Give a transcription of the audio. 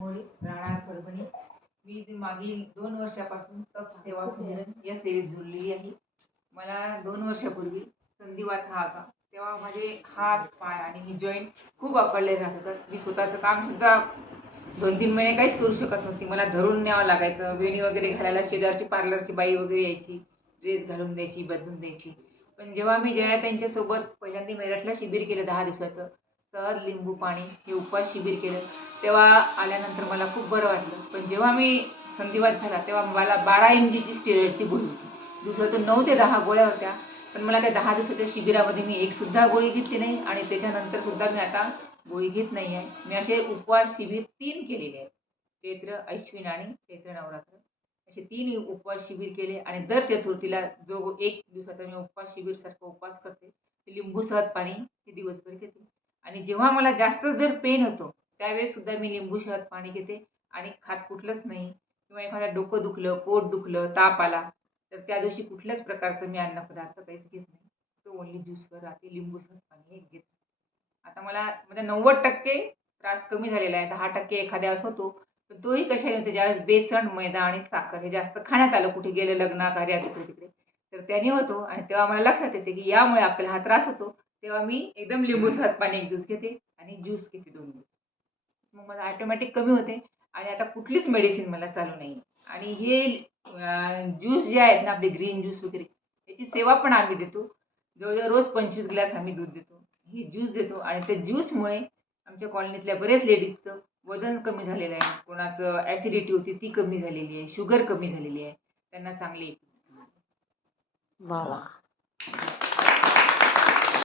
होळी राहणार परभणी. मी मागील 2 वर्षापासून तप सेवा सुमिरन या सेवेत जोडलेली आहे. मला 2 वर्षापूर्वी संधिवात हा होता. तेव्हा माझे हात, पाय आणि जॉईंट खूप अकडले राहत होतात. मी स्वतःचं काम सुद्धा 2-3 महिने काहीच करू शकत नव्हती. मला धरून न्यावं लागायचं. वेणी वगैरे घालायला शेजारची पार्लरची बाई वगैरे यायची. ड्रेस घालून द्यायची, बदलून द्यायची. पण जेव्हा मी जया त्यांच्यासोबत पहिल्यांदा मेरठला शिबिर केलं 10 दिवसाचं, सहज लिंबू पाणी हे उपवास शिबिर केलं, तेव्हा आल्यानंतर मला खूप बरं वाटलं. पण जेव्हा मी संधिवात झाला तेव्हा मला 12 MGची स्टेरॉइडची गोळी होती. दिवसातून 9 ते 10 गोळ्या होत्या. पण मला त्या 10 दिवसाच्या शिबिरामध्ये मी एक सुद्धा गोळी घेतली नाही आणि त्याच्यानंतर सुद्धा मी आता गोळी घेत नाही आहे. मी असे उपवास शिबिर 3 केलेले आहेत. चैत्र अश्विन आणि चैत्र नवरात्र असे 3 उपवास शिबिर केले आणि दर चतुर्थीला जो 1 दिवसाचा मी उपवास शिबिर सारखा उपवास करते, ते लिंबू सहज पाणी हे दिवसभर घेते. आणि जेव्हा मला जास्त जर पेन होतो त्यावेळेस सुद्धा मी लिंबू शहद पाणी घेते आणि खात कुठलंच नाही. किंवा एखादं डोकं दुखलं, पोट दुखलं, ताप आला तर त्या दिवशी कुठल्याच प्रकारचं मी अन्नपदार्थ काहीच घेत नाही. तो ओन्ली ज्यूसवर राहते, लिंबू शहद पाणी हे घेते. आता मला म्हणजे 90% त्रास कमी झालेला आहे. 10% एखाद्या वेळेस होतो. तर तोही कशाने होतो, ज्यावेळेस बेसन, मैदा आणि साखर हे जास्त खाण्यात आलं, कुठे गेलं लग्न कार्यात इकडे-तिकडे, तर त्याने होतो. आणि तेव्हा मला लक्षात येते, की यामुळे आपल्याला हा त्रास होतो. तेव्हा मी एकदम लिंबू सहज पाणी 1 ज्यूस घेते आणि ज्यूस घेते 2 दिवस. मग मला ऑटोमॅटिक कमी होते आणि आता कुठलीच मेडिसिन मला चालू नाही. आणि हे ज्यूस जे आहेत ना आपले ग्रीन ज्यूस वगैरे, याची सेवा पण आम्ही देतो. जवळ-जवळ रोज 25 ग्लास आम्ही दूध देतो. हे ज्यूस देतो आणि त्या ज्यूसमुळे आमच्या कॉलनीतल्या बऱ्याच लेडीजचं वजन कमी झालेलं आहे. कोणाचं ॲसिडिटी होती ती कमी झालेली आहे. शुगर कमी झालेली आहे. त्यांना चांगली वाह! वाह!